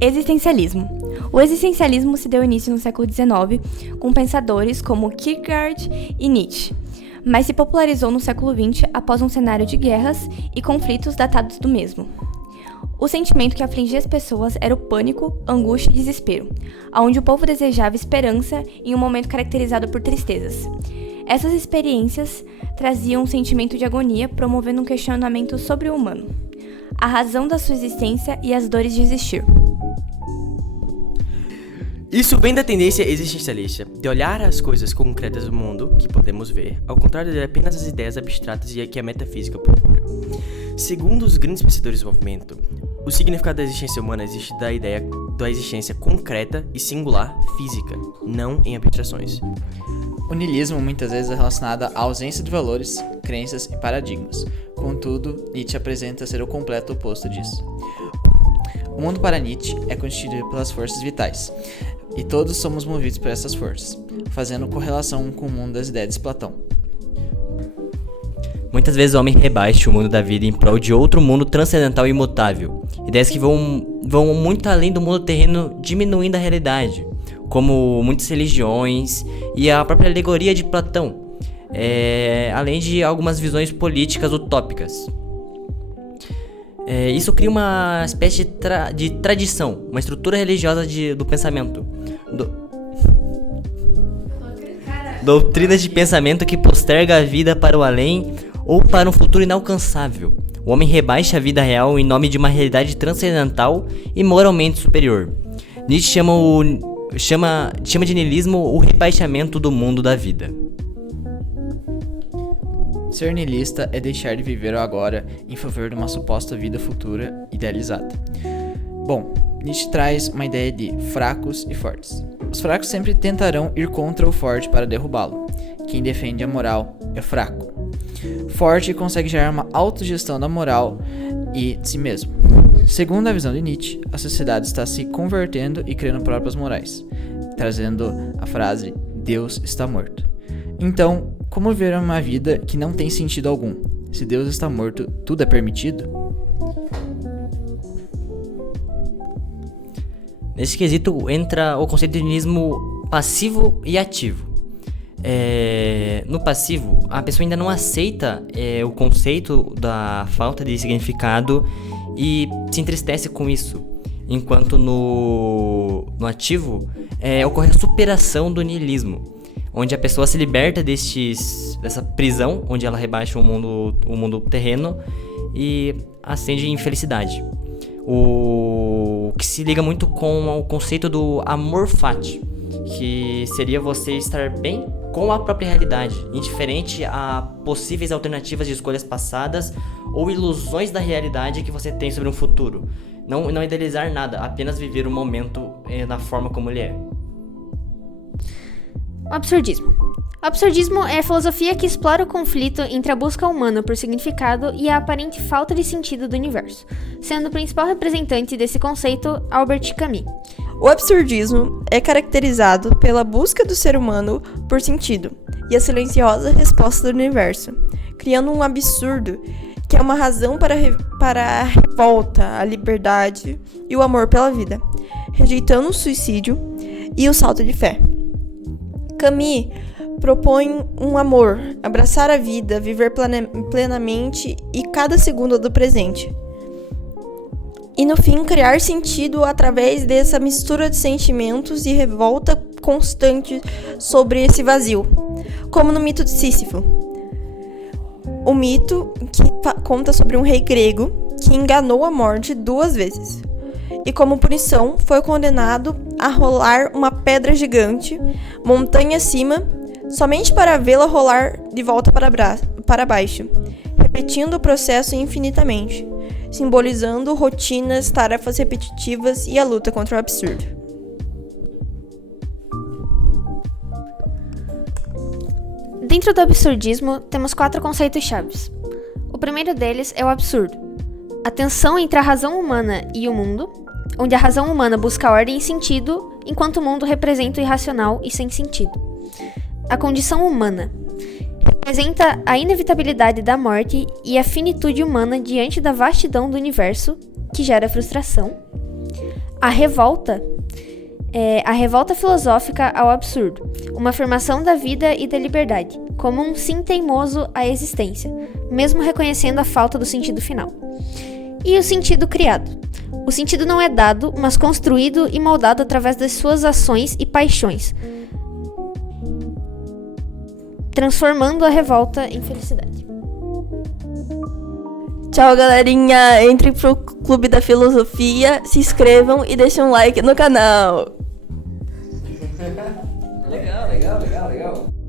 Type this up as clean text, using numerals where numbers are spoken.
Existencialismo. O existencialismo se deu início no século XIX com pensadores como Kierkegaard e Nietzsche, mas se popularizou no século XX após um cenário de guerras e conflitos datados do mesmo. O sentimento que afligia as pessoas era o pânico, angústia e desespero, onde o povo desejava esperança em um momento caracterizado por tristezas. Essas experiências traziam um sentimento de agonia, promovendo um questionamento sobre o humano, a razão da sua existência e as dores de existir. Isso vem da tendência existencialista, de olhar as coisas concretas do mundo que podemos ver, ao contrário de apenas as ideias abstratas e que a metafísica procura. Segundo os grandes pensadores do movimento, o significado da existência humana existe da ideia da existência concreta e singular física, não em abstrações. O niilismo muitas vezes é relacionado à ausência de valores, crenças e paradigmas. Contudo, Nietzsche apresenta ser o completo oposto disso. O mundo para Nietzsche é constituído pelas forças vitais, e todos somos movidos por essas forças, fazendo correlação com o mundo das ideias de Platão. Muitas vezes o homem rebaixa o mundo da vida em prol de outro mundo transcendental e imutável. Ideias que vão muito além do mundo terreno, diminuindo a realidade, como muitas religiões e a própria alegoria de Platão, além de algumas visões políticas utópicas. Isso cria uma espécie de tradição, uma estrutura religiosa do pensamento. Doutrinas de pensamento que posterga a vida para o além ou para um futuro inalcançável. O homem rebaixa a vida real em nome de uma realidade transcendental e moralmente superior. Nietzsche chama de niilismo o rebaixamento do mundo da vida. Ser niilista é deixar de viver o agora em favor de uma suposta vida futura idealizada. Bom, Nietzsche traz uma ideia de fracos e fortes. Os fracos sempre tentarão ir contra o forte para derrubá-lo. Quem defende a moral é fraco. Forte consegue gerar uma autogestão da moral e de si mesmo. Segundo a visão de Nietzsche, a sociedade está se convertendo e criando próprias morais, trazendo a frase "Deus está morto". Então, como viver uma vida que não tem sentido algum? Se Deus está morto, tudo é permitido? Nesse quesito entra o conceito de niilismo passivo e ativo. No passivo, a pessoa ainda não aceita o conceito da falta de significado e se entristece com isso. Enquanto no ativo, ocorre a superação do niilismo, onde a pessoa se liberta dessa prisão, onde ela rebaixa o mundo terreno e ascende em felicidade. O que se liga muito com o conceito do amor fati, que seria você estar bem com a própria realidade, indiferente a possíveis alternativas de escolhas passadas ou ilusões da realidade que você tem sobre um futuro. Não idealizar nada, apenas viver o momento na forma como ele é. O absurdismo. O absurdismo é a filosofia que explora o conflito entre a busca humana por significado e a aparente falta de sentido do universo, sendo o principal representante desse conceito Albert Camus. O absurdismo é caracterizado pela busca do ser humano por sentido e a silenciosa resposta do universo, criando um absurdo que é uma razão para a revolta, a liberdade e o amor pela vida, rejeitando o suicídio e o salto de fé. Camus propõe um amor, abraçar a vida, viver plenamente e cada segundo do presente. E no fim, criar sentido através dessa mistura de sentimentos e revolta constante sobre esse vazio, como no mito de Sísifo. O mito que conta sobre um rei grego que enganou a morte 2 vezes. E como punição, foi condenado a rolar uma pedra gigante, montanha acima, somente para vê-la rolar de volta para baixo, repetindo o processo infinitamente, simbolizando rotinas, tarefas repetitivas e a luta contra o absurdo. Dentro do absurdismo, temos 4 conceitos chaves. O primeiro deles é o absurdo. A tensão entre a razão humana e o mundo, onde a razão humana busca ordem e sentido, enquanto o mundo representa o irracional e sem sentido. A condição humana representa a inevitabilidade da morte e a finitude humana diante da vastidão do universo, que gera frustração. A revolta é a revolta filosófica ao absurdo, uma afirmação da vida e da liberdade, como um sim teimoso à existência, mesmo reconhecendo a falta do sentido final. E o sentido criado. O sentido não é dado, mas construído e moldado através das suas ações e paixões, transformando a revolta em felicidade. Tchau, galerinha! Entrem pro Clube da Filosofia, se inscrevam e deixem um like no canal! Legal.